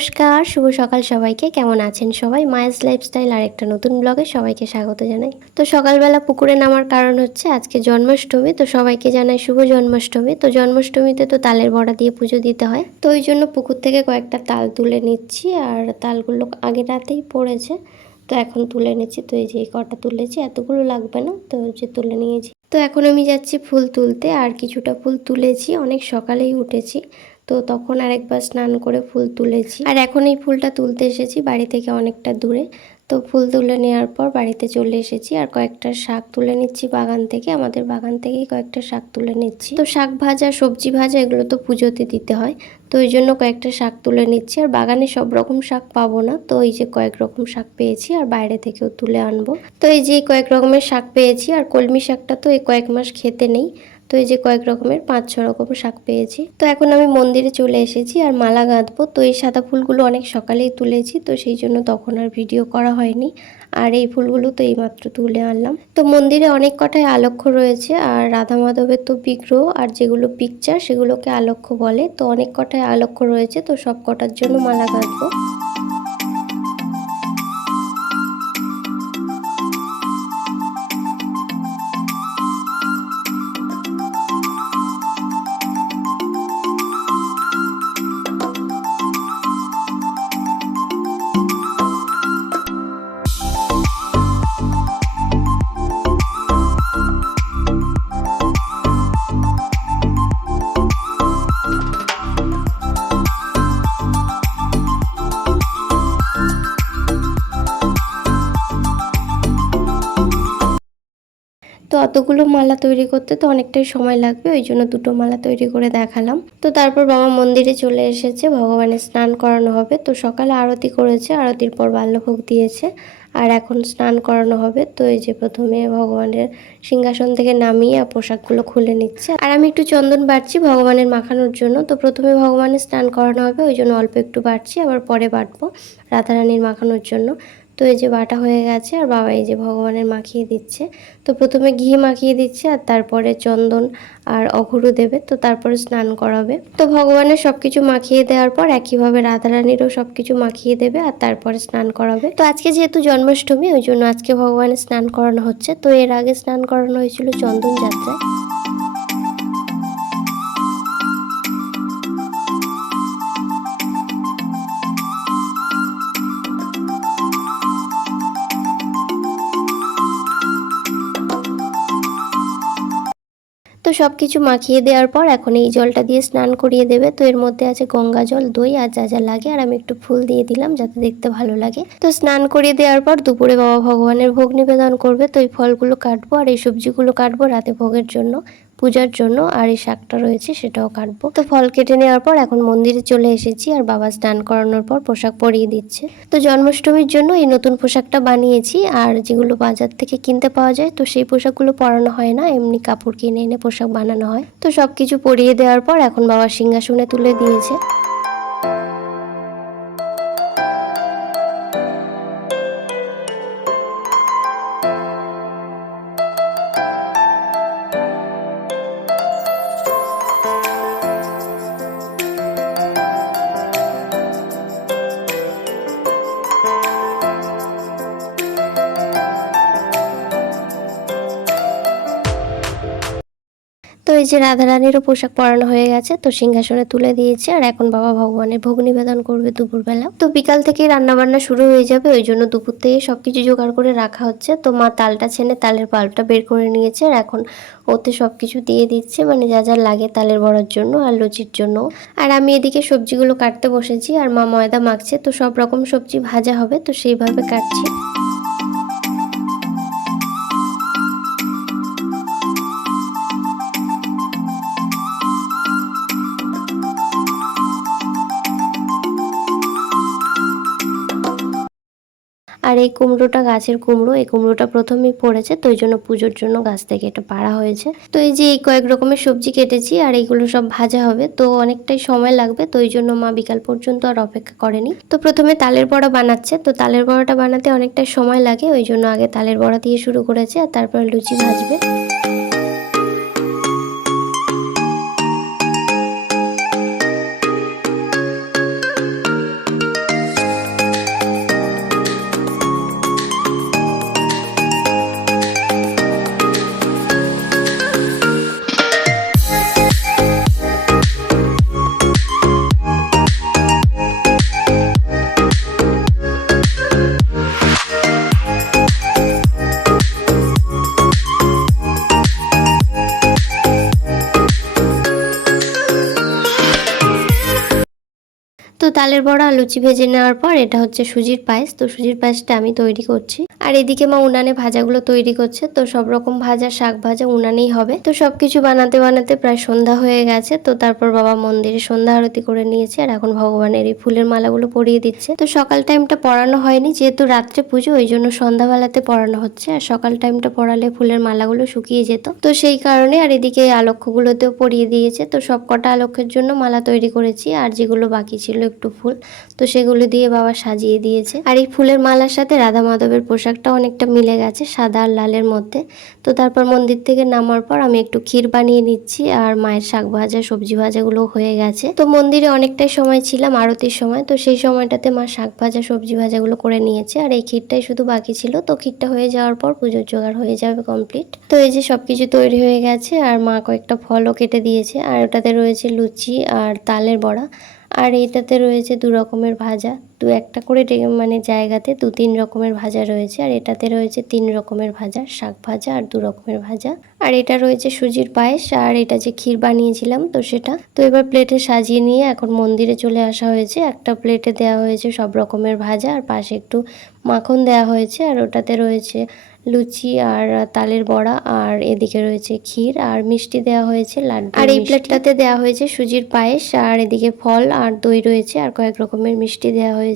নমস্কার, শুভ সকাল সবাইকে। কেমন আছেন সবাই? মায়াস লাইফস্টাইল আর একটা নতুন ব্লগে সবাইকে স্বাগত জানাই। তো সকালবেলা পুকুরে নামার কারণ হচ্ছে আজকে জন্মাষ্টমী, তো সবাইকে জানাই শুভ জন্মাষ্টমী। তো জন্মাষ্টমীতে তো তালের বড়া দিয়ে পুজো দিতে হয়, তো ওই জন্য পুকুর থেকে কয়েকটা তাল তুলে নিচ্ছি। আর তালগুলো আগের রাতেই পড়েছে, তো এখন তুলে নিচ্ছি। তো এই যে কটা তুলেছি, এতগুলো লাগবে না, তো যে তুলে নিয়েছি। তো এখন আমি যাচ্ছি ফুল তুলতে, আর কিছুটা ফুল তুলেছি, অনেক সকালেই উঠেছি, তো তখন আরেকবার স্নান করে ফুল তুলেছি। আর এখন এই ফুলটা তুলতে এসেছি বাড়ি থেকে অনেকটা দূরে। তো ফুল তুলে নেওয়ার পর বাড়িতে চলে এসেছি, আর কয়েকটা শাক তুলে নিচ্ছি বাগান থেকে। আমাদের বাগান থেকেই কয়েকটা শাক তুলে নিচ্ছি। তো শাক ভাজা, সবজি ভাজা এগুলো তো পুজোতে দিতে হয়, তো ওই জন্য কয়েকটা শাক তুলে নিচ্ছি। আর বাগানে সব রকম শাক পাবো না, তো এই যে কয়েক রকম শাক পেয়েছি, আর বাইরে থেকেও তুলে আনবো। তো এই যে কয়েক রকমের শাক পেয়েছি, আর কলমি শাকটা তো এই কয়েক মাস খেতে নেই, তো এই যে কয়েক রকমের 5-6 রকম শাক পেয়েছি। তো এখন আমি মন্দিরে চলে এসেছি আর মালা গাঁথবো। তো এই সাদা ফুলগুলো অনেক সকালেই তুলেছি, তো সেই জন্য তখন আর ভিডিও করা হয়নি। আর এই ফুলগুলো তো এইমাত্র তুলে আনলাম। তো মন্দিরে অনেক কটাই আলক্ষ্য রয়েছে, আর রাধা মাধবের তো বিগ্রহ আর যেগুলো পিকচার সেগুলোকে আলক্ষ্য বলে। তো অনেক কটাই আলক্ষ্য রয়েছে, তো সব কটার জন্য মালা গাঁথবো। তো অতগুলো মালা তৈরি করতে তো অনেকটাই সময় লাগবে, ওই জন্য দুটো মালা তৈরি করে দেখালাম। তো তারপর বাবা মন্দিরে চলে এসেছে, ভগবানের স্নান করানো হবে। তো সকালে আরতি করেছে, আরতির পর বাল্যভোগ দিয়েছে, আর এখন স্নান করানো হবে। তো এই যে প্রথমে ভগবানের সিংহাসন থেকে নামিয়ে পোশাকগুলো খুলে নিচ্ছে, আর আমি একটু চন্দন বাটছি ভগবানের মাখানোর জন্য। তো প্রথমে ভগবানের স্নান করানো হবে, ওই জন্য অল্প একটু বাটছি, আবার পরে বাটবো রাধারানীর মাখানোর জন্য। তো এই যে বাটা হয়ে গেছে, আর বাবা এই যে ভগবানের মাখিয়ে দিচ্ছে। তো প্রথমে ঘি মাখিয়ে দিচ্ছে, আর তারপরে চন্দন আর অঘুরু দেবে, তো তারপরে স্নান করাবে। তো ভগবানের সবকিছু মাখিয়ে দেওয়ার পর একইভাবে রাধারানীরও সবকিছু মাখিয়ে দেবে, আর তারপরে স্নান করাবে। তো আজকে যেহেতু জন্মাষ্টমী, ওই জন্য আজকে ভগবানের স্নান করানো হচ্ছে। তো এর আগে স্নান করানো হয়েছিল চন্দন যাত্রায়। তো সব কিছু মাখিয়ে দেওয়ার পর এখন এই জলটা দিয়ে স্নান করিয়ে দেবে। তো এর মধ্যে আছে গঙ্গা জল, দই আর যা যা লাগে, আর আমি একটু ফুল দিয়ে দিলাম যাতে দেখতে ভালো লাগে। তো স্নান করিয়ে দেওয়ার পর দুপুরে বাবা ভগবানের ভোগ নিবেদন করবে। তো এই ফলগুলো কাটবো, আর এই সবজিগুলো কাটবো রাতে ভোগের জন্য, পূজার জন্য। আর এই শাকটা রয়েছে সেটাও কাটবো। তো ফল কেটে নেওয়ার পর এখন মন্দিরে চলে এসেছি, আর বাবা স্নান করানোর পর পোশাক পরিয়ে দিচ্ছে। তো জন্মাষ্টমীর জন্য এই নতুন পোশাকটা বানিয়েছি, আর যেগুলো বাজার থেকে কিনতে পাওয়া যায় তো সেই পোশাকগুলো পরানো হয় না, এমনি কাপড় কিনে এনে পোশাক বানানো হয়। তো সবকিছু পরিয়ে দেওয়ার পর এখন বাবা সিংহাসনে তুলে দিয়েছে। তো এই যে রাধারানীরও পোশাক পরানো হয়ে গেছে, তো সিংহাসনে তুলে দিয়েছে, আর এখন বাবা ভগবানের ভোগ নিবেদন করবে দুপুরবেলা। তো বিকাল থেকে রান্না বান্না শুরু হয়ে যাবে, ওই জন্য দুপুর থেকে সবকিছু জোগাড় করে রাখা হচ্ছে। তো মা তালটা ছেনে তালের পাল্পটা বের করে নিয়েছে, আর এখন ওতে সবকিছু দিয়ে দিচ্ছে, মানে যা যা লাগে তালের বড়ার জন্য আর লুচির জন্য। আর আমি এদিকে সবজিগুলো কাটতে বসেছি, আর মা ময়দা মাখছে। তো সব রকম সবজি ভাজা হবে, তো সেইভাবে কাটছি। আর এই কুমড়োটা গাছের কুমড়ো, এই কুমড়োটা প্রথমেই পড়েছে, তো ওই জন্য পুজোর জন্য গাছ থেকে এটা পাড়া হয়েছে। তো এই যে এই কয়েক রকমের সবজি কেটেছি, আর এইগুলো সব ভাজা হবে, তো অনেকটাই সময় লাগবে, তো ওই জন্য মা বিকাল পর্যন্ত আর অপেক্ষা করেনি। তো প্রথমে তালের বড়া বানাচ্ছে, তো তালের বড়াটা বানাতে অনেকটাই সময় লাগে, ওই জন্য আগে তালের বড়া দিয়ে শুরু করেছে, আর তারপরে লুচি ভাজবে। তালের বড়া আর লুচি ভেজে নেওয়ার পর এটা হচ্ছে সুজির পায়েস। তো সুজির পায়েসটা আমি তৈরি করছি, আর এদিকে মা উনানে ভাজাগুলো তৈরি করছে। তো সব রকম ভাজা, শাক ভাজা উনানেই হবে। তো সবকিছু বানাতে বানাতে প্রায় সন্ধ্যা হয়ে গেছে। তো তারপর বাবা মন্দিরে সন্ধ্যা আরতি করে নিয়েছে, আর এখন ভগবানের এই ফুলের মালাগুলো পরিয়ে দিচ্ছে। তো সকাল টাইমটা পরানো হয়নি, যেহেতু রাত্রে পুজো, ওই জন্য সন্ধ্যাবেলাতে পরানো হচ্ছে। আর সকাল টাইমটা পরালে ফুলের মালাগুলো শুকিয়ে যেত, তো সেই কারণে। আর এদিকে আলক্ষ্যগুলোতেও পরিয়ে দিয়েছে। তো সব কটা আলক্ষ্যের জন্য মালা তৈরি করেছি, আর যেগুলো বাকি ছিল একটু ফুল, তো সেগুলো দিয়ে বাবা সাজিয়ে দিয়েছে। আর এই ফুলের মালার সাথে রাধা মাধবের পোশাকটা অনেকটা মিলে গেছে, সাদা আর লালের মধ্যে। তো তারপর মন্দির থেকে নামার পর আমি একটু ক্ষীর বানিয়ে নিচ্ছি, আর মায়ের শাক ভাজা, সবজি ভাজাগুলো হয়ে গেছে। তো মন্দিরে অনেকটাই সময় ছিলাম আরতির সময়, তো সেই সময়টাতে মা শাক ভাজা, সবজি ভাজাগুলো করে নিয়েছে, আর এই ক্ষীরটাই শুধু বাকি ছিল। তো ক্ষীরটা হয়ে যাওয়ার পর পুজোর জোগাড় হয়ে যাবে কমপ্লিট। তো এই যে সবকিছু তৈরি হয়ে গেছে, আর মা কয়েকটা ফলও কেটে দিয়েছে, আর ওটাতে রয়েছে লুচি আর তালের বড়া, আর এইটাতে রয়েছে 2 রকমের ভাজা। একটা করে মানে জায়গাতে 2-3 রকমের ভাজা রয়েছে, আর এটাতে রয়েছে 3 রকমের ভাজা, শাক ভাজা আর 2 রকমের ভাজা। আর এটা রয়েছে সুজির পায়েস, আর এটা যে ক্ষীর বানিয়েছিলাম তো সেটা। তো এবার প্লেটে সাজিয়ে নিয়ে এখন মন্দিরে চলে আসা হয়েছে। একটা প্লেটে দেওয়া হয়েছে সব রকমের ভাজা, আর পাশে একটু মাখন দেওয়া হয়েছে, আর ওটাতে রয়েছে লুচি আর তালের বড়া, আর এদিকে রয়েছে ক্ষীর আর মিষ্টি দেওয়া হয়েছে, লাড্ডু। আর এই প্লেটটাতে দেওয়া হয়েছে সুজির পায়েস, আর এদিকে ফল আর দই রয়েছে, আর কয়েক রকমের মিষ্টি দেওয়া হয়েছে।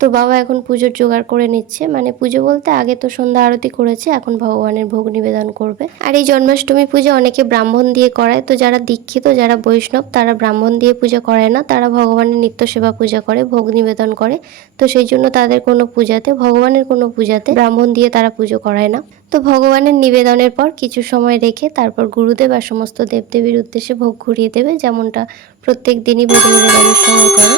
তো বাবা এখন পুজোর জোগাড় করে নিচ্ছে, মানে পুজো বলতে আগে তো সন্ধ্যা আরতি করেছে, এখন ভগবানের ভোগ নিবেদন করবে। আর এই জন্মাষ্টমী পুজো অনেকে ব্রাহ্মণ দিয়ে করায়। তো যারা দীক্ষিত, যারা বৈষ্ণব, তারা ব্রাহ্মণ দিয়ে পূজা করে না, তারা ভগবানের নিত্য সেবা পূজা করে, ভোগ নিবেদন করে। তো সেই জন্য তাদের কোনো পূজাতে, ভগবানের কোনো পূজাতে ব্রাহ্মণ দিয়ে তারা পুজো করায় না। তো ভগবানের নিবেদনের পর কিছু সময় রেখে তারপর গুরুদেব আর সমস্ত দেবদেবীর উদ্দেশ্যে ভোগ ঘুরিয়ে দেবে, যেমনটা প্রত্যেক দিনই ভোগ নিবেদনের সময় করে।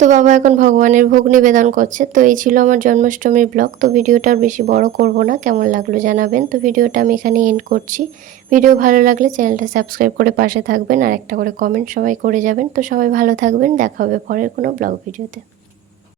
তো বাবা এখন ভগবানের ভোগ নিবেদন করছে। তো এই ছিল আমার জন্মাষ্টমীর ব্লগ। তো ভিডিওটা বেশি বড় করব না, কেমন লাগলো জানাবেন। তো ভিডিওটা আমি এখানে এন্ড করছি। ভিডিও ভালো লাগলে চ্যানেলটা সাবস্ক্রাইব করে পাশে থাকবেন, আর একটা করে কমেন্ট সবাই করে যাবেন। তো সবাই ভালো থাকবেন, দেখা হবে পরের কোনো ব্লগ ভিডিওতে।